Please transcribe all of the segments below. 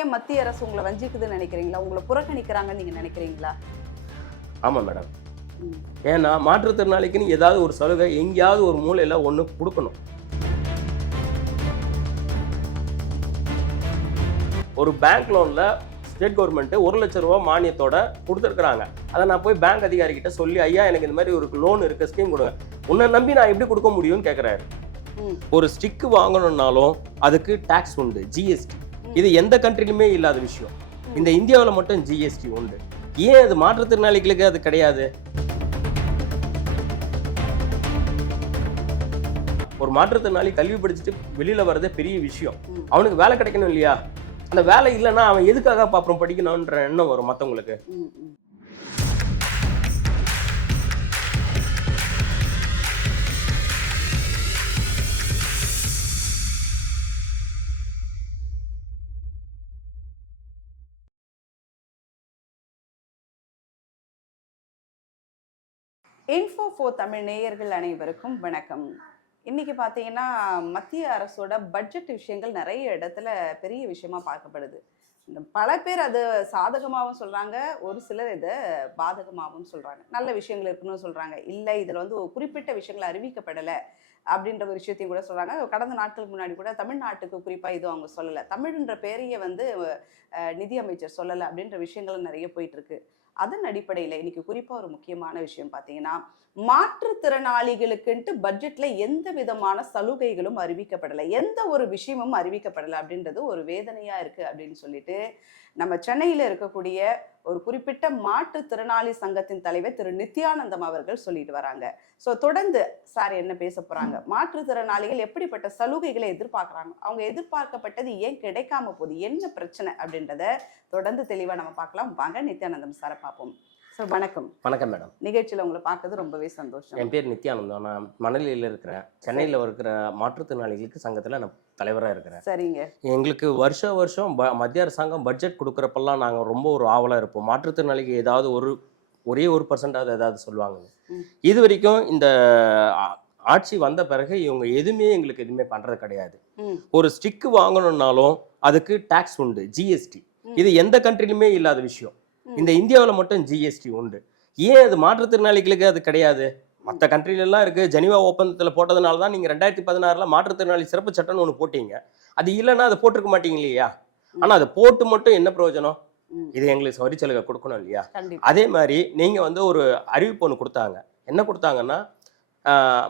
ஏன் மத்திய அரசு உங்களை வஞ்சிக்குதுன்னு நினைக்கிறீங்களா? உங்களை புறக்கணிக்கிறாங்கன்னு நீங்க நினைக்கிறீங்களா? ஆமாம் மேடம். ஏன்னா மாற்றுத்திறனாளிக்குன்னு ஏதாவது ஒரு சலுகை எங்கேயாவது ஒரு மூலையில் ஒன்று கொடுக்கணும். ஒரு பேங்க் லோனில் ஸ்டேட் கவர்மெண்ட்டு ஒரு லட்ச ரூபா மானியத்தோட கொடுத்துருக்குறாங்க. அதை நான் போய் பேங்க் அதிகாரிகிட்ட சொல்லி ஐயா எனக்கு இந்த மாதிரி ஒரு லோன் இருக்கு ஸ்கீம் கொடுங்க. உன்னை நம்பி நான் எப்படி கொடுக்க முடியும்னு கேட்குறாரு. ஒரு ஸ்டிக்கு வாங்கணும்னாலும் அதுக்கு டாக்ஸ் உண்டு ஜிஎஸ்டி இது எந்த கண்ட்ரிலுமே இல்லாத விஷயம். இந்த இந்தியாவில் மட்டும் ஜிஎஸ்டி உண்டு. ஏன் அது மாற்றுத்திறனாளிகளுக்கு அது கிடையாது? ஒரு மாற்றுத்திறனாளி கல்வி படிச்சுட்டு வெளியில வர்றதே பெரிய விஷயம். அவனுக்கு வேலை கிடைக்கணும் இல்லையா? அந்த வேலை இல்லைன்னா அவன் எதுக்காக அப்ப அப்புறம் படிக்கணும்ன்ற எண்ணம் வரும் மற்றவங்களுக்கு இன்ஃபோ ஃபோர் தமிழ் நேயர்கள் அனைவருக்கும் வணக்கம். இன்றைக்கி பார்த்தீங்கன்னா மத்திய அரசோட பட்ஜெட் விஷயங்கள் நிறைய இடத்துல பெரிய விஷயமா பார்க்கப்படுது. இந்த பல பேர் அது சாதகமாகவும் சொல்கிறாங்க ஒரு சிலர் இதை பாதகமாகவும் சொல்கிறாங்க நல்ல விஷயங்கள் இருக்குன்னு சொல்கிறாங்க இல்லை இதில் வந்து குறிப்பிட்ட விஷயங்கள் அறிவிக்கப்படலை அப்படின்ற ஒரு விஷயத்தையும் கூட சொல்கிறாங்க கடந்த நாட்களுக்கு முன்னாடி கூட தமிழ்நாட்டுக்கு குறிப்பாக இதுவும் அவங்க சொல்லலை. தமிழ்ன்ற பேரையே வந்து நிதியமைச்சர் நிதி அமைச்சர் சொல்லலை அப்படின்ற விஷயங்கள் நிறைய போயிட்டுருக்கு அதன் அடிப்படையில் இன்னைக்கு குறிப்பாக ஒரு முக்கியமான விஷயம் பார்த்தீங்கன்னா மாற்றுத்திறனாளிகளுக்குன்ட்டு பட்ஜெட்ல எந்த விதமான சலுகைகளும் அறிவிக்கப்படலை. எந்த ஒரு விஷயமும் அறிவிக்கப்படலை அப்படின்றது ஒரு வேதனையா இருக்கு அப்படின்னு சொல்லிட்டு நம்ம சென்னையில் இருக்கக்கூடிய ஒரு குறிப்பிட்ட மாற்றுத்திறனாளி சங்கத்தின் தலைவர் திரு. நித்யானந்தம் அவர்கள் சொல்லிட்டு வராங்க. ஸோ தொடர்ந்து சார் என்ன பேச போறாங்க? மாற்றுத்திறனாளிகள் எப்படிப்பட்ட சலுகைகளை எதிர்பார்க்குறாங்க? அவங்க எதிர்பார்க்கப்பட்டது ஏன் கிடைக்காம போகுது? என்ன பிரச்சனை? அப்படின்றத தொடர்ந்து தெளிவா நம்ம பார்க்கலாம். வாங்க நித்யானந்தம் சாரை பார்ப்போம். வணக்கம். வணக்கம் மேடம் நிகழ்ச்சியில உங்களை பார்க்கறது ரொம்பவே சந்தோஷம். என் பேர் நித்யானந்தம் நான் மணலியில் இருக்கிறேன். சென்னையில் இருக்கிற மாற்றுத்திறனாளிகளுக்கு சங்கத்தில் நான் தலைவராக இருக்கிறேன். சரிங்க. எங்களுக்கு வருஷம் வருஷம் ப- மத்திய அரசாங்கம் பட்ஜெட் கொடுக்குறப்பெல்லாம் நாங்கள் ரொம்ப ஒரு ஆவலாக இருப்போம். மாற்றுத்திறனாளிக்கு ஏதாவது ஒரு ஒரே ஒரு பர்சன்டாவது ஏதாவது சொல்லுவாங்க. இது வரைக்கும் இந்த ஆட்சி வந்த பிறகு இவங்க எதுவுமே எங்களுக்கு எதுவுமே பண்ணுறது கிடையாது. ஒரு ஸ்டிக்கு வாங்கணும்னாலும் அதுக்கு டாக்ஸ் உண்டு ஜிஎஸ்டி. இது எந்த கண்ட்ரிலுமே இல்லாத விஷயம். இந்த இந்தியாவில் மட்டும் ஜிஎஸ்டி உண்டு. ஏன் அது மாற்றுத்திறனாளிகளுக்கு அது கிடையாது? மற்ற கண்ட்ரிலெல்லாம் இருக்கு. ஜெனிவா ஒப்பந்தத்தில் போட்டதுனால தான் நீங்கள் ரெண்டாயிரத்தி பதினாறில் மாற்றுத்திறனாளி சிறப்பு சட்டம்னு ஒன்று போட்டீங்க. அது இல்லைன்னா அதை போட்டிருக்க மாட்டீங்க இல்லையா? ஆனால் அதை போட்டு மட்டும் என்ன பிரயோஜனம். இது எங்களுக்கு வரி சலுகை கொடுக்கணும் இல்லையா? அதே மாதிரி நீங்கள் வந்து ஒரு அறிவிப்பு ஒன்று கொடுத்தாங்க. என்ன கொடுத்தாங்கன்னா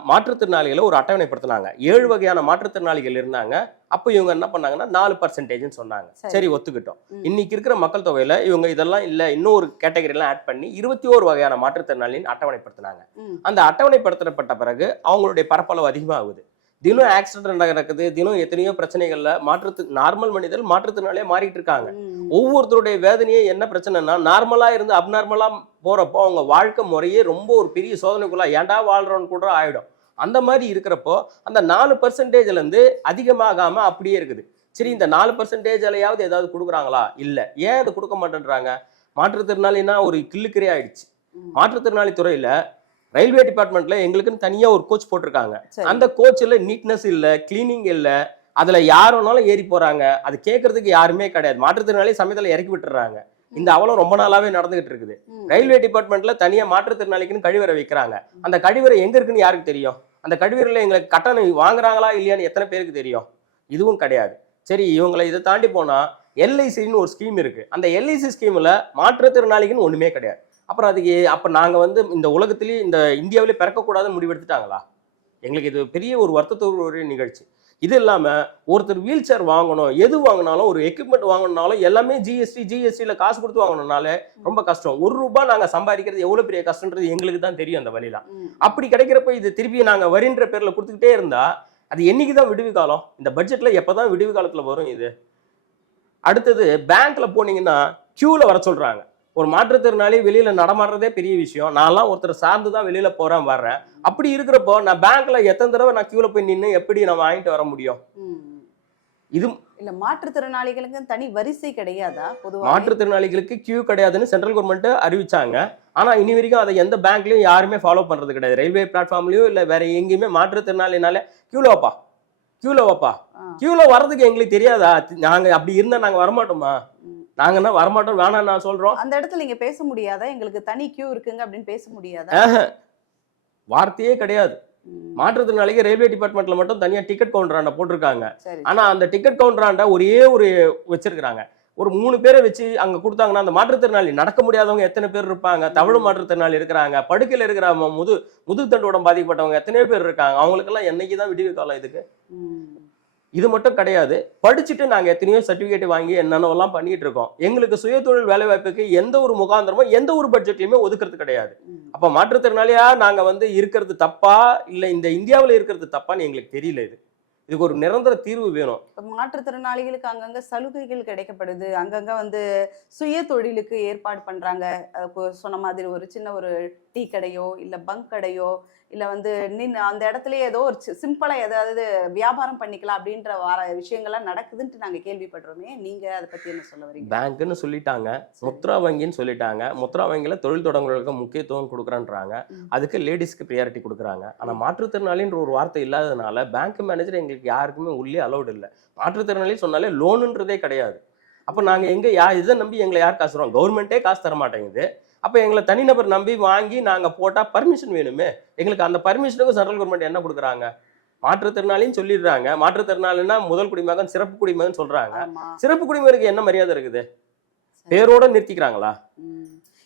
மாற்றுத்திறனாளிகளை ஒரு அட்டவணைப்படுத்தினாங்க. ஏழு வகையான மாற்றுத்திறனாளிகள் இருந்தாங்க. அப்போ இவங்க என்ன பண்ணாங்கன்னா நாலு பர்சன்டேஜ்னு சொன்னாங்க. சரி. ஒத்துக்கிட்டோம். இன்னைக்கு இருக்கிற மக்கள் தொகையில இவங்க இதெல்லாம் இல்லை இன்னும் ஒரு கேட்டகரிலாம் ஆட் பண்ணி இருபத்தி ஓரு வகையான மாற்றுத்திறனாளின்னு அட்டவணைப்படுத்தினாங்க. அந்த அட்டவணைப்படுத்தப்பட்ட பிறகு அவங்களுடைய பரப்பளவு அதிகமாகுது. தினம் ஆக்சிடென்ட் நடக்குது தினம் எத்தனையோ பிரச்சனைகள்ல மாற்றுத்து நார்மல் மனிதர் மாற்றுத்திறனாளியே மாறிட்டு இருக்காங்க. ஒவ்வொருத்தருடைய வேதனையே என்ன பிரச்சனைனா நார்மலா இருந்து அப்நார்மலா போறப்போ அவங்க வாழ்க்கை முறையே ரொம்ப ஒரு பெரிய சோதனைக்குள்ள ஏன்டா வாழ்றோன்னு கூட ஆயிடும். அந்த மாதிரி இருக்கிறப்போ அந்த நாலு பர்சன்டேஜ்ல இருந்து அதிகமாகாம அப்படியே இருக்குது. சரி இந்த நாலு பர்சன்டேஜ்லையாவது ஏதாவது கொடுக்குறாங்களா? இல்ல. ஏன் அது கொடுக்க மாட்டேன்றாங்க? மாற்றுத்திறனாளினா ஒரு கிள்ளுக்கரே ஆயிடுச்சு. மாற்றுத்திறனாளி துறையில ரயில்வே டிபார்ட்மெண்ட்ல எங்களுக்குன்னு தனியா ஒரு கோச் போட்டிருக்காங்க. அந்த கோச்சில் நீட்னஸ் இல்ல கிளீனிங் இல்ல அதுல யார் வேணாலும் ஏறி போறாங்க. அது கேட்கறதுக்கு யாருமே கிடையாது. மாற்றுத்திறனாளி சமயத்துல இறக்கி விட்டுறாங்க. இந்த அவலம் ரொம்ப நாளாவே நடந்துகிட்டு இருக்குது. ரயில்வே டிபார்ட்மெண்ட்ல தனியா மாற்றுத்திறனாளிக்குன்னு கழிவறை வைக்கிறாங்க. அந்த கழிவறை எங்க இருக்குன்னு யாருக்கு தெரியும்? அந்த கழிவறையில எங்களுக்கு கட்டணம் வாங்குறாங்களா இல்லையான்னு எத்தனை பேருக்கு தெரியும்? இதுவும் கிடையாது. சரி இவங்களை இதை தாண்டி போனா எல்ஐசின்னு ஒரு ஸ்கீம் இருக்கு. அந்த எல்ஐசி ஸ்கீம்ல மாற்றுத்திறனாளிக்குன்னு ஒண்ணுமே கிடையாது. அப்புறம் அதுக்கு அப்ப நாங்க வந்து இந்த உலகத்திலேயே இந்த இந்தியாவிலே பிறக்கக்கூடாதுன்னு முடிவெடுத்துட்டாங்களா? எங்களுக்கு இது பெரிய ஒரு வருத்தத்தோடு ஒரு நிகழ்ச்சி. இது இல்லாம ஒருத்தர் வீல் சேர் வாங்கணும் எது வாங்கினாலும் ஒரு எக்யூப்மெண்ட் வாங்கணும்னாலும் எல்லாமே ஜிஎஸ்டி ஜிஎஸ்டியில் காசு கொடுத்து வாங்கணும்னாலே ரொம்ப கஷ்டம். ஒரு ரூபாய் நாங்க சம்பாதிக்கிறது எவ்வளவு பெரிய கஷ்டன்றது எங்களுக்கு தான் தெரியும் அந்த வழிலாம் ம். அப்படி கிடைக்கிறப்ப இது திருப்பி நாங்க வரின்ற பேர்ல கொடுத்துக்கிட்டே இருந்தா அது என்னைக்கு தான் விடுவி காலம்? இந்த பட்ஜெட்ல எப்பதான் விடுவி காலத்துல வரும் இது? அடுத்தது பேங்க்ல போனீங்கன்னா கியூல வர சொல்றாங்க. ஒரு மாற்றுத்திறனாளி வெளியில நடமாடுறதே பெரிய விஷயம். நான்லாம் ஒருத்தர் சார்ந்து தான் வெளியில போறேன் வர்றேன். அப்படி இருக்கிறப்போ நான் பேங்க்ல எத்தனை தடவை நான் கியூல போய் நின்று எப்படி நான் வாங்கிட்டு வர முடியும். இது இல்ல மாற்றுத்திறனாளிகளுக்கு தனி வரிசை கிடையாதா பொதுவா மாற்றுத்திறனாளிகளுக்கு கியூ கிடையாதுன்னு சென்ட்ரல் கவர்மெண்ட் அறிவிச்சாங்க. ஆனா இனி வரைக்கும் அதை எந்த பேங்க்லயும் யாருமே ஃபாலோ பண்றது கிடையாது. ரயில்வே பிளாட்ஃபார்ம்லயும் இல்ல வேற எங்கேயுமே மாற்றுத்திறனாளினால கியூல வைப்பா. கியூல வைப்பா. கியூல வர்றதுக்கு எங்களுக்கு தெரியாதா? நாங்க அப்படி இருந்தா நாங்க வரமாட்டோமா. நாங்க என்ன வரமாட்டோம் வேணாம் நான் சொல்றோம். அந்த இடத்துல நீங்க பேச முடியாதா? எங்களுக்கு தனி கியூ இருக்குங்க அப்படின்னு பேச முடியாதா? வார்த்தையே கிடையாது. மாற்றுத்திறனாளிக்கு ரயில்வே டிபார்ட்மெண்ட்ல மட்டும் தனியா டிக்கெட் கவுண்டராண்ட போட்டிருக்காங்க. ஆனா அந்த டிக்கெட் கவுண்டராண்ட ஒரே ஒரு வச்சிருக்காங்க ஒரு மூணு பேரை வச்சு அங்க கொடுத்தாங்கன்னா அந்த மாற்றுத்திறனாளி நடக்க முடியாதவங்க எத்தனை பேர் இருப்பாங்க? தமிழ் மாற்றுத்திறனாளி இருக்கிறாங்க. படுக்கையில இருக்கிற முது முதுகுத்தண்டோடம் பாதிக்கப்பட்டவங்க எத்தனை பேர் இருக்காங்க. அவங்களுக்கெல்லாம் என்னைக்கு தான் விடிவு காலம் இதுக்கு. இது மட்டும் கிடையாது படிச்சுட்டு நாங்க எத்தனையோ சர்டிபிகேட் வாங்கி என்னென்னலாம் பண்ணிட்டு இருக்கோம் எங்களுக்கு சுயதொழில் வேலைவாய்ப்புக்கு எந்த ஒரு முகாந்திரமும் எந்த ஒரு பட்ஜெட்லயுமே ஒதுக்குறது கிடையாது. அப்ப மாற்றுத்திறனாளியா நாங்க வந்து இருக்கிறது தப்பா இல்ல இந்த இந்தியாவுல இருக்கிறது தப்பான்னு எங்களுக்கு தெரியல இது. இதுக்கு ஒரு நிரந்தர தீர்வு வேணும். இப்ப மாற்றுத்திறனாளிகளுக்கு அங்கங்க சலுகைகள் கிடைக்கப்படுது. அங்கங்க வந்து சுய தொழிலுக்கு ஏற்பாடு பண்றாங்க. சொன்ன மாதிரி ஒரு சின்ன ஒரு டீ கடையோ இல்ல பங்க் கடையோ இல்ல வந்து நின்னு அந்த இடத்துலயே ஏதோ ஒரு சி- சிம்பிளா ஏதாவது வியாபாரம் பண்ணிக்கலாம் அப்படின்ற வார விஷயங்கள்லாம் நடக்குதுன்ட்டு நாங்க கேள்விப்படுறோமே. நீங்க அதை பத்தி என்ன சொல்ல வரீங்க? பேங்க்னு சொல்லிட்டாங்க. முத்ரா வங்கின்னு சொல்லிட்டாங்க. முத்ரா வங்கியில தொழில் தொடங்குறவங்களுக்கு முக்கியத்துவம் கொடுக்குறேன்றாங்க. அதுக்கு லேடிஸ்க்கு ப்ரியாரிட்டி கொடுக்குறாங்க. ஆனா மாற்றுத்திறனாளின்ற ஒரு வார்த்தை இல்லாததுனால பேங்க் மேனேஜர் எங்களுக்கு யாருக்குமே உள்ளே அலௌட் இல்லை. மாற்றுத்திறனாளி சொன்னாலே லோனுன்றதே கிடையாது. அப்போ நாங்க எங்க யா இதை நம்பி எங்களை யார் காசு தருவோம் கவர்மெண்ட்டே காசு தர மாட்டேங்குது. அப்போ எங்களை தனிநபர் நம்பி வாங்கி நாங்க போட்டா பர்மிஷன் வேணுமே. எங்களுக்கு அந்த பர்மிஷனுக்கு சென்ட்ரல் கவர்மெண்ட் என்ன கொடுக்குறாங்க? மாற்றுத்திறனாளின்னு சொல்லிடுறாங்க. மாற்றுத்திறனாளின்னா முதல் குடிமகன் சிறப்பு குடிமகன் சொல்றாங்க. சிறப்பு குடிமகனுக்கு என்ன மரியாதை இருக்குது. பேரோட நிறுத்திக்கிறாங்களா.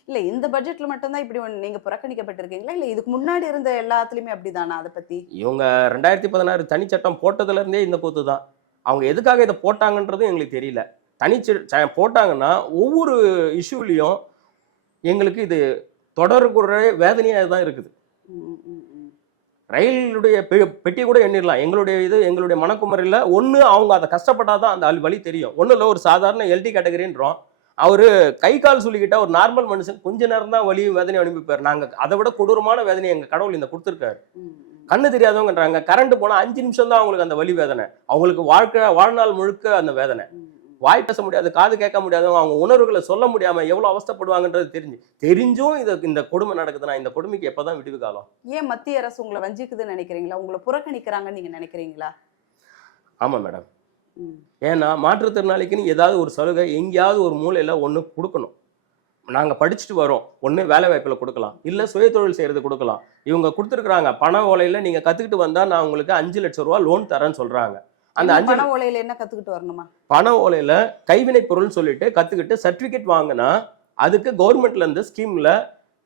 இல்ல இந்த பட்ஜெட்ல மட்டும்தான் இப்படி ஒண்ணு நீங்க புறக்கணிக்கப்பட்டிருக்கீங்களா? இல்ல இதுக்கு முன்னாடி இருந்த எல்லாத்துலயுமே அப்படிதானா அதை பத்தி? இவங்க ரெண்டாயிரத்தி பதினாறு தனிச்சட்டம் போட்டதுல இருந்தே இந்த கூத்து தான். அவங்க எதுக்காக இதை போட்டாங்கன்றதும் எங்களுக்கு தெரியல. தனி போட்டாங்கன்னா ஒவ்வொரு இஷ்யூலையும் எங்களுக்கு இது தொடர்புடைய வேதனையாக தான் இருக்குது. ரயிலுடைய பெ- பெட்டி கூட எண்ணிடலாம். எங்களுடைய இது எங்களுடைய மனக்குமரியில் ஒன்று அவங்க அதை கஷ்டப்பட்டால் தான் அந்த வழி தெரியும். ஒன்றும் இல்லை ஒரு சாதாரண எல்டி கேட்டகரின்றோம். அவர் கை கால் சொல்லிக்கிட்டால் ஒரு நார்மல் மனுஷன் கொஞ்ச நேரம் தான் வலியும் வேதனையும் அனுப்பிப்பார் நாங்கள் அதை விட கொடூரமான வேதனை எங்கள் கடவுள் இந்த கொடுத்துருக்காரு. கண்ணு தெரியாதவங்கன்றாங்க. கரண்ட் போனால் அஞ்சு நிமிஷம் தான் அவங்களுக்கு அந்த வலி வேதனை. அவங்களுக்கு வாழ்க்கை வாழ்நாள் முழுக்க அந்த வேதனை. வாய் பேச முடியாது காது கேட்க முடியாதவங்க அவங்க உணர்வுகளை சொல்ல முடியாம எவ்வளவு அவஸ்தைப்படுவாங்கன்றது தெரிஞ்சு. தெரிஞ்சும் இது இந்த கொடுமை நடக்குதுன்னா இந்த கொடுமைக்கு எப்பதான் விடிவு காலம்? ஏன் மத்திய அரசு உங்களை வஞ்சிக்குதுன்னு நினைக்கிறீங்களா? உங்களை புறக்கணிக்கிறாங்கன்னு நீங்க நினைக்கிறீங்களா? ஆமா மேடம். ஏன்னா மாற்றுத்திறனாளிக்குன்னு ஏதாவது ஒரு சலுகை எங்கேயாவது ஒரு மூலையில ஒண்ணு கொடுக்கணும். நாங்க படிச்சுட்டு வரோம். ஒண்ணு வேலை வாய்ப்புல கொடுக்கலாம். இல்ல சுய தொழில் செய்யறது கொடுக்கலாம். இவங்க கொடுத்துருக்காங்க பண ஓலையில நீங்க கத்துக்கிட்டு வந்தா நான் உங்களுக்கு அஞ்சு லட்சம் ரூபா லோன் தரேன்னு சொல்றாங்க. அந்த அஞ்சு பண ஓலையில என்ன கத்துக்கிட்டு வரணுமா? பண ஓலையில கைவினை பொருள்னு சொல்லிட்டு கத்துக்கிட்டு சர்டிபிகேட் வாங்கினா அதுக்கு கவர்மெண்ட்ல இருந்து ஸ்கீம்ல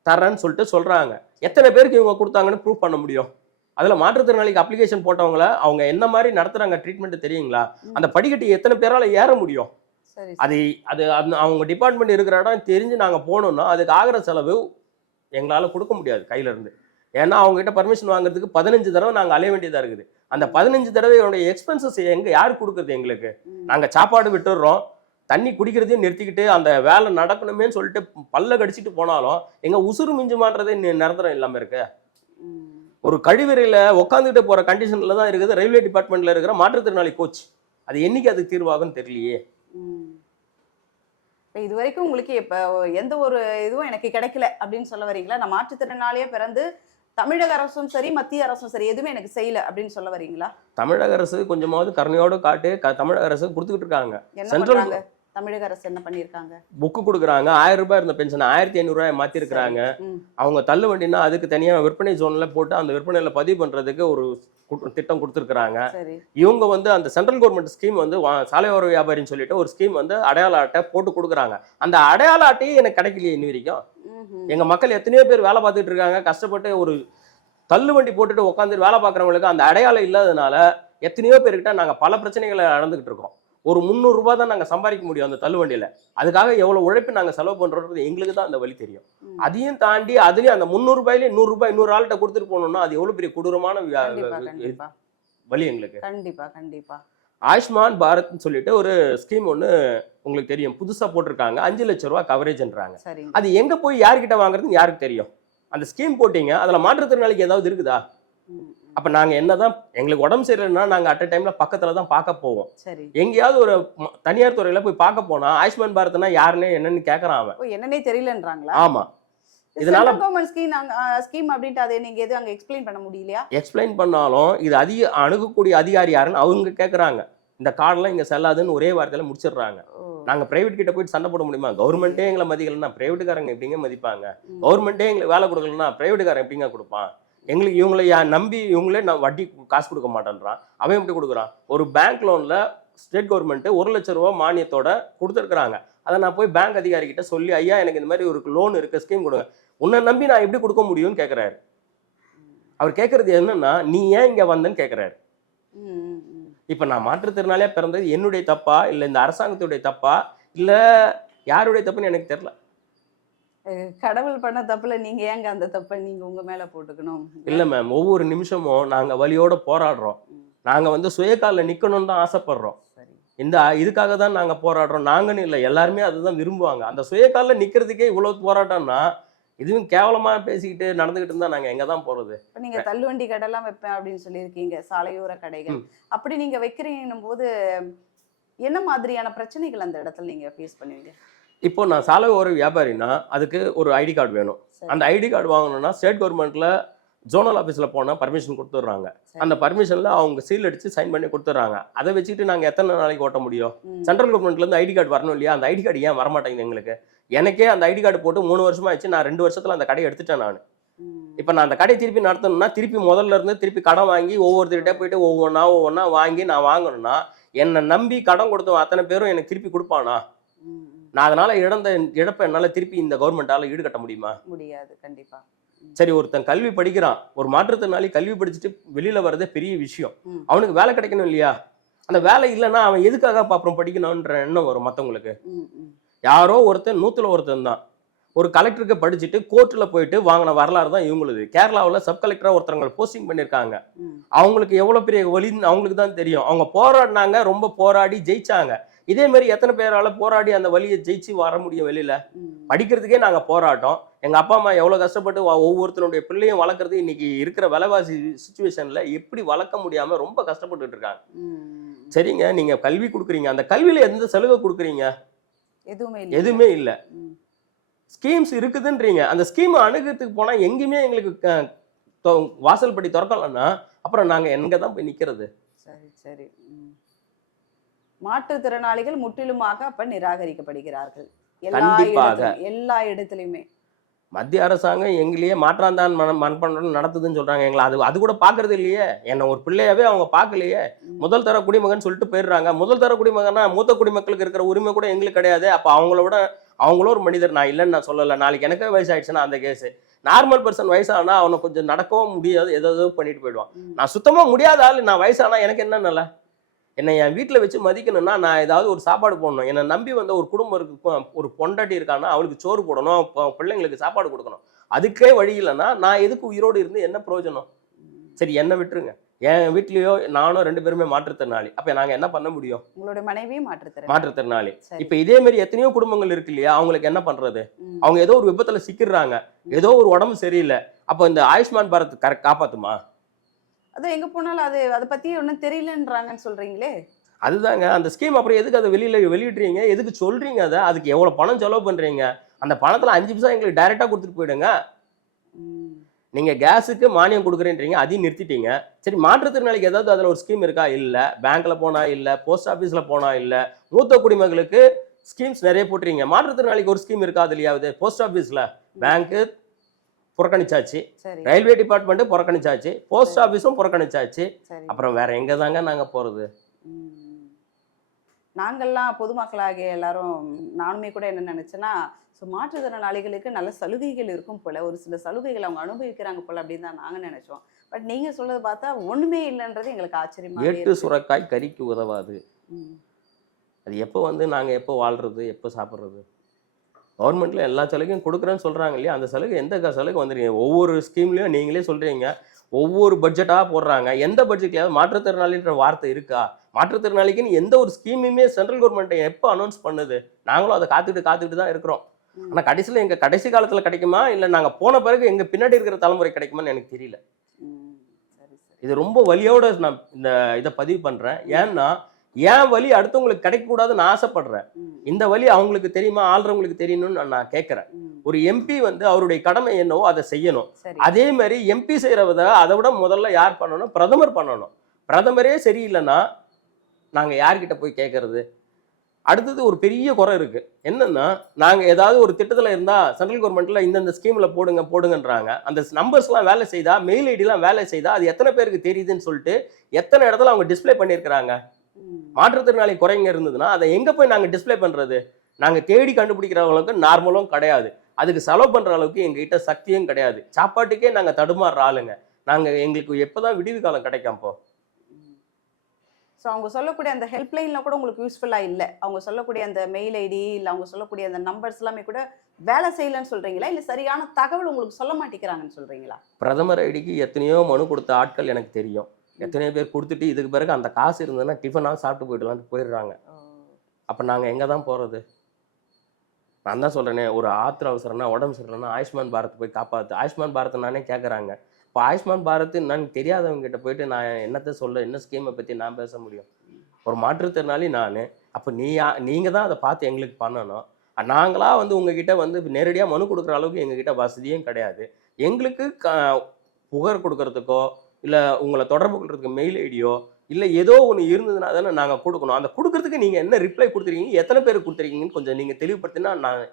தரேன்னு சொல்லிட்டு சொல்றாங்க. எத்தனை பேருக்கு இவங்க கொடுத்தாங்கன்னு ப்ரூவ் பண்ண முடியும்? அதுல மாற்றுத்திறனாளிக்கு அப்ளிகேஷன் போட்டவங்கள அவங்க என்ன மாதிரி நடத்துறாங்க ட்ரீட்மெண்ட் தெரியுங்களா? அந்த படிக்கட்டு எத்தனை பேரால ஏற முடியும்? அது அது அவங்க டிபார்ட்மெண்ட் இருக்கிற இடம் தெரிஞ்சு நாங்க போகணும்னா அதுக்கு ஆகிற செலவு எங்களால கொடுக்க முடியாது கையில இருந்து. ஏன்னா அவங்க கிட்ட பர்மிஷன் வாங்குறதுக்கு பதினஞ்சு தடவை நாங்க அலைய வேண்டியதா இருக்குது. அந்த பதினஞ்சு தடவையோட எக்ஸ்பென்சஸ் எங்க யார் கொடுக்குறது எங்களுக்கு? ம், நாங்க சாப்பாடு விட்டுடுறோம் தண்ணி குடிக்கிறதையும் நிறுத்திக்கிட்டு அந்த வேலை நடக்கணுமேன்னு சொல்லிட்டு பல்ல கடிச்சிட்டு போனாலும் எங்க உசுறு மிஞ்சுமான்றதே நிரந்தரம் இல்லாம இருக்கு. ஒரு கழிவறையில உட்காந்துட்டு போற கண்டிஷன்ல தான் இருக்குது. ரயில்வே டிபார்ட்மெண்ட்ல இருக்கிற மாற்றுத்திறனாளி கோச் அது என்னைக்கு அதுக்கு தீர்வாகும்னு தெரியலையே. இப்ப இது வரைக்கும் உங்களுக்கு இப்ப எந்த ஒரு இதுவும் எனக்கு கிடைக்கல அப்படின்னு சொல்ல வரீங்களா? நான் மாற்றுத்திறனாளியே பிறந்து தமிழக அரசும் சரி மத்திய அரசும் சரி எதுவுமே எனக்கு செய்யல அப்படின்னு சொல்ல வரீங்களா? தமிழக அரசு கொஞ்சமாவது கருணையோடு காட்டு தமிழக அரசு கொடுத்துக்கிட்டு இருக்காங்க. பண்றாங்க? தமிழக அரசு என்ன பண்ணிருக்காங்க புக்கு கொடுக்குறாங்க. ஆயிரம் ரூபாய் இருந்த பென்ஷன் ஆயிரத்தி ஐநூறுரூவாய் மாத்திருக்கிறாங்க. அவங்க தள்ளு வண்டினா அதுக்கு தனியா விற்பனை ஜோன்ல போட்டு அந்த விற்பனையில பதிவு பண்றதுக்கு ஒரு திட்டம் கொடுத்துருக்காங்க சரி. இவங்க வந்து அந்த சென்ட்ரல் கவர்மெண்ட் ஸ்கீம் வந்து சாலையோர வியாபாரின்னு சொல்லிட்டு ஒரு ஸ்கீம் வந்து அடையாள அட்டை போட்டு கொடுக்குறாங்க. அந்த அடையாள அட்டையே எனக்கு கிடைக்கலையே இன்னி வரைக்கும். எங்க மக்கள் எத்தனையோ பேர் வேலை பார்த்துட்டு இருக்காங்க. கஷ்டப்பட்டு ஒரு தள்ளு வண்டி போட்டுட்டு உட்காந்து வேலை பார்க்குறவங்களுக்கு அந்த அடையாளம் இல்லாததுனால எத்தனையோ பேர்கிட்ட நாங்க பல பிரச்சனைகளை நடந்துகிட்டு இருக்கோம். ஒரு முந்நூறு ரூபாய் தான் நாங்க சம்பாதிக்க முடியும் அந்த தள்ளு வண்டியில அதுக்காக எவ்வளவு உழைப்பு நாங்க செலவு பண்றோன்றது எங்களுக்கு தான் அந்த வழி தெரியும். அதையும் தாண்டி அதுலயும் அந்த முந்நூறு ரூபாயிலே நூறு ரூபாய் இன்னொரு ஆள்கிட்ட கொடுத்துட்டு போகணும்னா அது எவ்வளவு பெரிய கொடூரமான வழி எங்களுக்கு. கண்டிப்பா கண்டிப்பா. ஆயுஷ்மான் பாரத்னு சொல்லிட்டு ஒரு ஸ்கீம் ஒன்று உங்களுக்கு தெரியும். புதுசா போட்டிருக்காங்க. அஞ்சு லட்ச ரூபா கவரேஜ்ன்றாங்க. அது எங்க போய் யார்கிட்ட வாங்குறதுன்னு யாருக்கு தெரியும்? அந்த ஸ்கீம் போட்டீங்க. அதுல மாற்றுத்திறனாளிக்கு ஏதாவது இருக்குதா? அப்ப நாங்க என்னதான் எங்களுக்கு உடம்பு சரியில்லைன்னா நாங்க அட் டைம்ல பக்கத்துல தான் பார்க்க போவோம். சரி. எங்கேயாவது ஒரு தனியார் துறையில போய் பார்க்க போனா ஆயுஷ்மான் பாரத்னா யாருன்னு என்னன்னு கேட்கறான் அவன். என்னன்னே தெரியலன்றாங்களா? ஆமா. இதனால ஸ்கீம் ஸ்கீம் அப்படின்ட்டு அதை நீங்க எதுவும் அங்க எக்ஸ்பிளைன் பண்ண முடியலையா? எக்ஸ்பிளைன் பண்ணாலும் இது அதிக அணுகக்கூடிய அதிகாரி யாருன்னு அவங்க கேட்குறாங்க இந்த கார்டெல்லாம் இங்கே செல்லாதுன்னு ஒரே வார்த்தையில முடிச்சிடுறாங்க. ஓ, நாங்க பிரைவேட் கிட்ட போயிட்டு சண்டை போட முடியுமா? கவர்மெண்ட்டே எங்களை மதிக்கலன்னா பிரைவேட்டுக்காரங்க எப்படிங்க மதிப்பாங்க. கவர்மெண்ட்டே எங்களுக்கு வேலை கொடுக்கலன்னா பிரைவேட்டுக்காரன் எப்படிங்க கொடுப்பான்? எங்களுக்கு இவங்களை யா நம்பி இவங்களே நான் வட்டி காசு கொடுக்க மாட்டேன்றான். அவன் எப்படி கொடுக்குறான்? ஒரு பேங்க் லோனில் ஸ்டேட் கவர்மெண்ட்டு ஒரு லட்ச ரூபா மானியத்தோட கொடுத்துருக்குறாங்க. அதை நான் போய் பேங்க் அதிகாரிகிட்ட சொல்லி ஐயா எனக்கு இந்த மாதிரி ஒரு லோன் இருக்க ஸ்கீம் கொடுங்க. உன்னை நம்பி நான் எப்படி கொடுக்க முடியும்னு கேட்குறாரு அவர் கேட்குறது என்னன்னா நீ ஏன் இங்கே வந்தேன்னு கேட்குறாரு இப்போ நான் மாற்றுத்திறனாலே பிறந்தது என்னுடைய தப்பா? இல்லை இந்த அரசாங்கத்துடைய தப்பா? இல்லை யாருடைய தப்புன்னு எனக்கு தெரில கடவுள் பண்ண தப்புல நீங்க ஏங்க அந்த தப்பை நீங்க உங்க மேல போட்டுக்கணும்? இல்லை மேம் ஒவ்வொரு நிமிஷமும் நாங்கள் வலியோட போராடுறோம். ம். நாங்கள் வந்து சுயகாலில் நிற்கணும்னு தான் ஆசைப்படுறோம். இந்த இதுக்காக தான் நாங்கள் போராடுறோம். நாங்கன்னு இல்லை எல்லாருமே அதுதான் விரும்புவாங்க. அந்த சுயகாலில் நிற்கிறதுக்கே இவ்வளோ போராட்டம்னா இதுவும் கேவலமாக பேசிக்கிட்டு நடந்துக்கிட்டு இருந்தால் நாங்கள் எங்கே தான் இப்ப நீங்க தள்ளுவண்டி கடைலாம் வைப்பேன் அப்படின்னு சொல்லியிருக்கீங்க சாலையோர கடைகள். அப்படி நீங்க வைக்கிறீங்கன்னும் போது என்ன மாதிரியான பிரச்சனைகள் அந்த இடத்துல நீங்க ஃபேஸ் பண்ணுவீங்க? இப்போ நான் சாலை ஓர வியாபாரினா அதுக்கு ஒரு ஐடி கார்டு வேணும். அந்த ஐடி கார்டு வாங்கணும்னா ஸ்டேட் கவர்மெண்ட்ல ஜோனல் ஆஃபீஸில் போனால் பர்மிஷன் கொடுத்துட்றாங்க. அந்த பர்மிஷனில் அவங்க சீல் அடித்து சைன் பண்ணி கொடுத்துட்றாங்க அதை வச்சுட்டு நாங்கள் எத்தனை நாளைக்கு ஓட்ட முடியும். சென்ட்ரல் கவர்மெண்ட்லேருந்து ஐடி கார்டு வரணும் இல்லையா அந்த ஐடி கார்டு ஏன் வரமாட்டேங்குது எங்களுக்கு எனக்கே அந்த ஐடி கார்டு போட்டு மூணு வருஷமா ஆச்சு நான் ரெண்டு வருஷத்துல அந்த கடையை எடுத்துட்டேன் நான். இப்போ நான் அந்த கடையை திருப்பி நடத்தணும்னா திருப்பி முதல்ல இருந்து திருப்பி கடன் வாங்கி ஒவ்வொருத்தர்கிட்ட போயிட்டு ஒவ்வொன்றா ஒவ்வொன்றா வாங்கி நான் வாங்கணும்னா என்னை நம்பி கடன் கொடுத்தவன் அத்தனை பேரும் எனக்கு திருப்பி கொடுப்பானா. நான் அதனால இழந்த இழப்பை என்னால் திருப்பி இந்த கவர்மெண்டால ஈடுகட்ட முடியுமா? முடியாது கண்டிப்பா. சரி ஒருத்தன் கல்வி படிக்கிறான். ஒரு மாற்றுத்திறனாளி கல்வி படிச்சுட்டு வெளியில வர்றதே பெரிய விஷயம். அவனுக்கு வேலை கிடைக்கணும் இல்லையா? அந்த வேலை இல்லைன்னா அவன் எதுக்காக அப்ப அப்புறம் படிக்கணும்ன்ற எண்ணம் வரும் மற்றவங்களுக்கு. யாரோ ஒருத்தன் நூத்துல ஒருத்தன் தான். ஒரு கலெக்டருக்கு படிச்சுட்டு கோர்ட்டில் போயிட்டு வாங்கின வரலாறு தான் இவங்களுது. கேரளாவில் சப் கலெக்டராக ஒருத்தவங்க போஸ்டிங் பண்ணியிருக்காங்க. ம். அவங்களுக்கு எவ்வளோ பெரிய வலின்னு அவங்களுக்கு தான் தெரியும். அவங்க போராடினாங்க ரொம்ப போராடி ஜெயிச்சாங்க. இதே மாதிரி எத்தனை பேரால போராடி அந்த வலியை ஜெயிச்சு வர முடியும் வெளியில. படிக்கிறதுக்கே நாங்கள் போராட்டம். எங்கள் அப்பா அம்மா எவ்வளோ கஷ்டப்பட்டு ஒவ்வொருத்தனுடைய பிள்ளையும் வளர்க்குறது இன்னைக்கு இருக்கிற விலைவாசி சுச்சுவேஷனில் எப்படி வளர்க்க முடியாமல் ரொம்ப கஷ்டப்பட்டுட்டு இருக்காங்க. சரிங்க நீங்கள் கல்வி கொடுக்குறீங்க. அந்த கல்வியில் எந்த சலுகை கொடுக்குறீங்க? எதுவுமே எதுவுமே இல்லை. ஸ்கீம்ஸ் இருக்குதுன்றீங்க. அந்த ஸ்கீம் அணுகிறதுக்கு போனால் எங்கேயுமே எங்களுக்கு வாசல் படி திறக்கலன்னா அப்புறம் நாங்கள் எங்கே தான் போய் நிற்கிறது சரி சரி. மாற்றுத்திறனாளிகள் முற்றிலுமாக அப்ப நிராகரிக்கப்படுகிறார்கள். எல்லா எல்லா இடத்துலயுமே மத்திய அரசாங்கம் எங்களையே மாற்றாந்தான் மன மண்பண்டம் நடத்துதுன்னு சொல்றாங்க எங்களை. அது அது கூட பாக்குறது இல்லையே. என்ன ஒரு பிள்ளையாவே அவங்க பார்க்கலையே. முதல் தர குடிமகன் சொல்லிட்டு போயிடுறாங்க. முதல் தர குடிமகனா மூத்த குடிமக்களுக்கு இருக்கிற உரிமை கூட எங்களுக்கு கிடையாது. அப்ப அவங்கள விட அவங்களும் ஒரு மனிதர் நான் இல்லைன்னு நான் சொல்லலை. நாளைக்கு எனக்கு வயசாயிடுச்சுன்னா அந்த கேஸ் நார்மல் பர்சன் வயசானா அவனை கொஞ்சம் நடக்கவும் முடியாது. ஏதோ பண்ணிட்டு போயிடுவான். நான் சுத்தமா முடியாத ஆளு. நான் வயசானா எனக்கு என்ன நிலை? என்னை என் வீட்டில் வச்சு மதிக்கணும்னா நான் ஏதாவது ஒரு சாப்பாடு போடணும். என்னை நம்பி வந்த ஒரு குடும்பம் இருக்கு ஒரு பொண்டாட்டி இருக்கான்னா அவளுக்கு சோறு போடணும் பிள்ளைங்களுக்கு சாப்பாடு கொடுக்கணும். அதுக்கே வழி இல்லைன்னா நான் எதுக்கு உயிரோடு இருந்து என்ன பிரயோஜனம். சரி என்ன விட்டுருங்க. என் வீட்லயோ நானும் ரெண்டு பேருமே மாற்றுத்திறனாளி. அப்ப நாங்க என்ன பண்ண முடியும்? உங்களுடைய மனைவியும் மாற்றுத்திறன் மாற்றுத்திறனாளி. இப்ப இதே மாதிரி எத்தனையோ குடும்பங்கள் இருக்கு இல்லையா? அவங்களுக்கு என்ன பண்றது. அவங்க ஏதோ ஒரு விபத்துல சிக்கிடுறாங்க. ஏதோ ஒரு உடம்பு சரியில்லை. அப்ப இந்த ஆயுஷ்மான் பாரத் கரெக்ட் காப்பாத்துமா? அது எங்க போனாலும் அது அதை பத்தி ஒன்றும் தெரியலன்றாங்கன்னு சொல்றீங்களே? அதுதாங்க. அந்த ஸ்கீம் அப்புறம் எதுக்கு அதை வெளியில வெளியிடுறீங்க? எதுக்கு சொல்றீங்க அதை? அதுக்கு எவ்வளவு பணம் செலவு பண்றீங்க? அந்த பணத்துல அஞ்சு பைசா எங்களுக்கு டைரக்டா கொடுத்துட்டு போயிடுங்க. ம். நீங்க கேஸுக்கு மானியம் கொடுக்குறேன்றீங்க அதையும் நிறுத்திட்டீங்க. சரி மாற்றுத்திறனாளிக்கு ஏதாவது அதுல ஒரு ஸ்கீம் இருக்கா? இல்ல. பேங்க்ல போனா இல்ல. போஸ்ட் ஆபீஸ்ல போனா இல்ல. மூத்த குடிமகளுக்கு ஸ்கீம்ஸ் நிறைய போட்டுறீங்க மாற்றுத்திறனாளிக்கு ஒரு ஸ்கீம் இருக்கா அதுலயாவது? போஸ்ட் ஆபீஸ்ல பேங்க்கு புறக்கணிச்சாச்சு. ரயில்வே டிபார்ட்மெண்ட் புறக்கணிச்சாச்சு. போஸ்ட் ஆபீஸும் புறக்கணிச்சாச்சு. அப்புறம் வேற எங்க தாங்க நாங்க போறது. நாங்கள்லாம் பொதுமக்களாகிய எல்லாரும் நானுமே கூட என்ன நினைச்சேன்னா ஸோ மாற்றுத்திறனாளிகளுக்கு நல்ல சலுகைகள் இருக்கும் போல. ஒரு சில சலுகைகள் அவங்க அனுபவிக்கிறாங்க போல அப்படின்னு தான் நாங்க நினைச்சோம். பட் நீங்க சொல்றது பார்த்தா ஒண்ணுமே இல்லைன்றது எங்களுக்கு ஆச்சரியமா எட்டு சுரக்காய் கறிக்கு உதவாது. அது எப்போ வந்து நாங்கள் எப்போ வாழ்றது எப்போ சாப்பிட்றது? கவர்மெண்ட்ல எல்லா சலுகையும் கொடுக்குறேன்னு சொல்கிறாங்க இல்லையா? அந்த சலுகை எந்த சலுகை வந்துருங்க ஒவ்வொரு ஸ்கீம்லையும் நீங்களே சொல்கிறீங்க ஒவ்வொரு பட்ஜெட்டாக போடுறாங்க. எந்த பட்ஜெட்லையாவது மாற்றுத்திறனாளின்ற வார்த்தை இருக்கா? மாற்றுத்திறனாளிக்குன்னு எந்த ஒரு ஸ்கீமுமே சென்ட்ரல் கவர்மெண்ட் எப்போ அனௌன்ஸ் பண்ணுது? நாங்களும் அதை காத்துக்கிட்டு காத்துக்கிட்டு தான் இருக்கிறோம். ஆனால் கடைசியில் எங்கள் கடைசி காலத்தில் கிடைக்குமா? இல்லை நாங்கள் போன பிறகு எங்கள் பின்னாடி இருக்கிற தலைமுறை கிடைக்குமான்னு எனக்கு தெரியல. இது ரொம்ப வலியோட நான் இந்த இதை பதிவு பண்ணுறேன் ஏன்னா என் வழி அடுத்தவங்களுக்கு கிடைக்கக்கூடாதுன்னு ஆசைப்படுறேன். இந்த வழி அவங்களுக்கு தெரியுமா ஆள்றவங்களுக்கு தெரியணும்னு நான் நான் கேட்கறேன். ஒரு எம்பி வந்து அவருடைய கடமை என்னவோ அதை செய்யணும். அதே மாதிரி எம்பி செய்யறத அதை விட முதல்ல யார் பண்ணணும்? பிரதமர் பண்ணணும். பிரதமரே சரியில்லைன்னா நாங்க யார்கிட்ட போய் கேட்கறது? அடுத்தது ஒரு பெரிய குறை இருக்கு. என்னன்னா நாங்க ஏதாவது ஒரு திட்டத்துல இருந்தா சென்ட்ரல் கவர்மெண்ட்ல இந்தந்த ஸ்கீம்ல போடுங்க போடுங்கன்றாங்க. அந்த நம்பர்ஸ்லாம் வேலை செய்தா மெயில் ஐடிலாம் வேலை செய்தா அது எத்தனை பேருக்கு தெரியுதுன்னு சொல்லிட்டு எத்தனை இடத்துல அவங்க டிஸ்ப்ளே பண்ணியிருக்கிறாங்க? மாற்றுத்திறனாளி குறைங்க இருந்ததுன்னா அதை எங்க போய் நாங்க டிஸ்ப்ளே பண்றது? நாங்க தேடி கண்டுபிடிக்கிற அளவுக்கு நார்மலும் கிடையாது. அதுக்கு செலவு பண்ற அளவுக்கு எங்ககிட்ட சக்தியும் கிடையாது. சாப்பாட்டுக்கே நாங்க தடுமாறுற ஆளுங்க. நாங்க எங்களுக்கு எப்பதான் விடிவு காலம் கிடைக்கும் அப்போ? ஸோ அவங்க சொல்லக்கூடிய அந்த ஹெல்ப்லைனில் கூட உங்களுக்கு யூஸ்ஃபுல்லாக இல்லை. அவங்க சொல்லக்கூடிய அந்த மெயில் ஐடி இல்லை அவங்க சொல்லக்கூடிய அந்த நம்பர்ஸ் எல்லாமே கூட வேலை செய்யலைன்னு சொல்கிறீங்களா இல்லை சரியான தகவல் உங்களுக்கு சொல்ல மாட்டேங்கிறாங்கன்னு சொல்கிறீங்களா பிரதமர் ஐடிக்கு எத்தனையோ மனு கொடுத்த ஆட்கள் எனக்கு தெரியும். எத்தனையோ பேர் கொடுத்துட்டு இதுக்கு பிறகு அந்த காசு இருந்ததுன்னா டிஃபனாக சாப்பிட்டு போயிடலான்ட்டு போயிடுறாங்க. அப்போ நாங்கள் எங்கே தான் போகிறது நான் தான் சொல்கிறேனே ஒரு ஆத்திர அவசரம்னா உடம்பு சரியில்லைன்னா ஆயுஷ்மான் பாரத் போய் காப்பாற்று ஆயுஷ்மான் பாரத் நானே கேட்குறாங்க இப்போ ஆயுஷ்மான் பாரத் நான் தெரியாதவங்க கிட்ட போயிட்டு நான் என்னத்த சொல்ல என்ன ஸ்கீமை பற்றி நான் பேச முடியும்? ஒரு மாற்றுத்திறனாளி நான். அப்போ நீ நீங்கள் தான் அதை பார்த்து எங்களுக்கு பண்ணணும். நாங்களா வந்து உங்ககிட்ட வந்து நேரடியாக மனு கொடுக்குற அளவுக்கு எங்ககிட்ட வசதியும் கிடையாது. எங்களுக்கு க புகார் கொடுக்கறதுக்கோ இல்லை உங்களை தொடர்பு கொள்றதுக்கு மெயில் ஐடியோ இல்லை ஏதோ ஒன்று இருந்ததுன்னா தானே நாங்கள் கொடுக்கணும். அந்த கொடுக்கறதுக்கு நீங்கள் என்ன ரிப்ளை கொடுத்துருக்கீங்க எத்தனை பேர் கொடுத்துருக்கீங்கன்னு கொஞ்சம் நீங்கள் தெளிவுபடுத்தினா நான்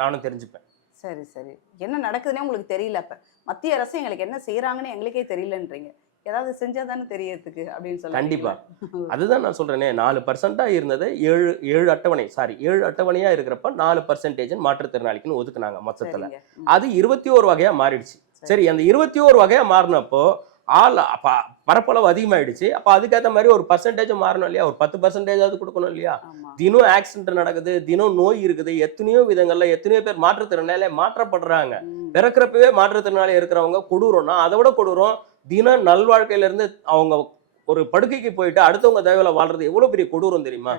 நானும் தெரிஞ்சுப்பேன். சரி சரி. என்ன நடக்குதுன்னே உங்களுக்கு தெரியல அப்போ. மத்திய அரசு எங்களுக்கு என்ன செய்கிறாங்கன்னு எங்களுக்கே தெரியலன்றீங்க. ஏதாவது செஞ்சால் தானே தெரியறதுக்கு அப்படின்னு சொல்லி கண்டிப்பா. அதுதான் நான் சொல்கிறேனே நாலு பர்சண்ட்டாக இருந்தது ஏழு ஏழு அட்டவணை சாரி ஏழு அட்டவணையாக இருக்கிறப்ப நாலு பர்சன்டேஜ் மாற்றுத்திறனாளிக்குன்னு ஒதுக்குனாங்க மொத்தத்தில். அது இருபத்தி ஓரு வகையாக மாறிடுச்சு. சரி. அந்த இருபத்தி ஓரு வகையாக மாறினப்போ ஆள் அப்ப பரப்பளவு அதிகமாயிடுச்சு. அப்போ அதுக்கேற்ற மாதிரி ஒரு பர்சன்டேஜ் மாறணும் இல்லையா? ஒரு பத்து பர்சன்டேஜாவது கொடுக்கணும் இல்லையா? தினம் ஆக்சிடென்ட் நடக்குது தினம் நோய் இருக்குது எத்தனையோ விதங்கள்ல எத்தனையோ பேர் மாற்றுத்திறனாலே மாற்றப்படுறாங்க. பிறக்கிறப்பவே மாற்றுத்திறனாளி இருக்கிறவங்க கொடூரம்னா அதை விட கொடூரம் தினம் நல்வாழ்க்கையில இருந்து அவங்க ஒரு படுக்கைக்கு போயிட்டு அடுத்தவங்க தேவையில வாழ்றது எவ்வளவு பெரிய கொடூரம் தெரியுமா?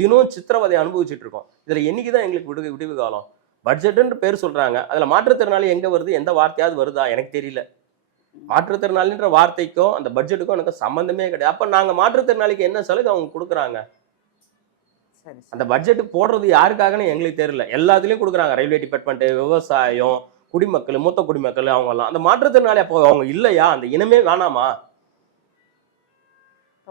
தினம் சித்திரவதை அனுபவிச்சுட்டு இருக்கோம். இதுல என்னைக்கு தான் எங்களுக்கு விடுவி விடிவு காலம்? பட்ஜெட்னு பேர் சொல்றாங்க. அதுல மாற்றுத்திறனாளி எங்க வருது எந்த வார்த்தையாவது வருதா? எனக்கு தெரியல. மாற்றுத்திறனாளின்ற வார்த்தைக்கும் அந்த பட்ஜெட்டுக்கும் எனக்கு சம்பந்தமே கிடையாது. அப்ப நாங்க மாற்றுத்திறனாளிக்கு என்ன சலுகை அவங்க கொடுக்குறாங்க? அந்த பட்ஜெட் போடுறது யாருக்காகன்னு எங்களுக்கு தெரியல. எல்லாத்துலயும் கொடுக்குறாங்க. ரயில்வே டிபார்ட்மெண்ட் விவசாயம் குடிமக்கள் மூத்த குடிமக்கள் அவங்க எல்லாம் அந்த மாற்றுத்திறனாளி அப்போ அவங்க இல்லையா? அந்த இனமே வேணாமா?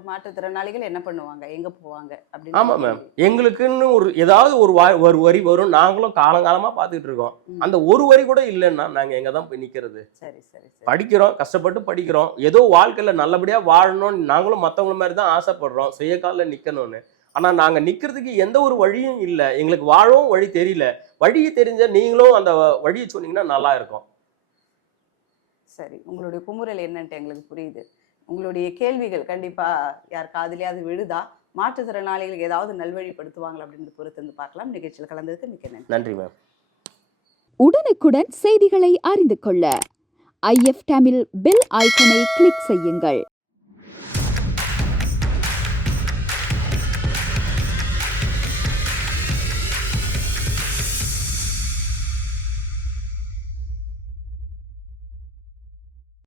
மாற்றுத்திறனாளிகள் என்ன பண்ணுவாங்க? எங்க போவாங்க? ஆமா அப்படின்னு மேம் எங்களுக்குன்னு ஒரு ஏதாவது ஒரு வா- ஒரு வரி வரும். நாங்களும் காலங்காலமா பார்த்துட்டு இருக்கோம். அந்த ஒரு வரி கூட இல்லைன்னா நாங்க எங்க தான் போய் நிக்கிறது? சரி சரி படிக்கிறோம் கஷ்டப்பட்டு படிக்கிறோம். ஏதோ வாழ்க்கையில நல்லபடியா வாழணும்னு நாங்களும் மத்தவங்கள மாதிரி தான் ஆசைப்படுறோம். சுய காலில் நிக்கணும்னு. ஆனா நாங்க நிக்கிறதுக்கு எந்த ஒரு வழியும் இல்லை. எங்களுக்கு வாழவும் வழி தெரியல. வழி தெரிஞ்ச நீங்களும் அந்த வழியை சொன்னீங்கன்னா நல்லா இருக்கும். சரி. உங்களுடைய குமுறல் என்னன்ட்டு எங்களுக்கு புரியுது. உங்களுடைய கேள்விகள் கண்டிப்பா யார் காதுலயாவது விழுதா? மாற்றுத்திறனாளிகளுக்கு ஏதாவது நல்வழிப்படுத்துவாங்களா அப்படின்னு பொறுத்து வந்து பார்க்கலாம். நிகழ்ச்சியில் கலந்ததுக்கு மிக்க நன்றி. நன்றி மேம் உடனுக்குடன் செய்திகளை அறிந்து கொள்ள ஐஎஃப் தமிழ் பெல் ஐக்கனை கிளிக் செய்யுங்கள்.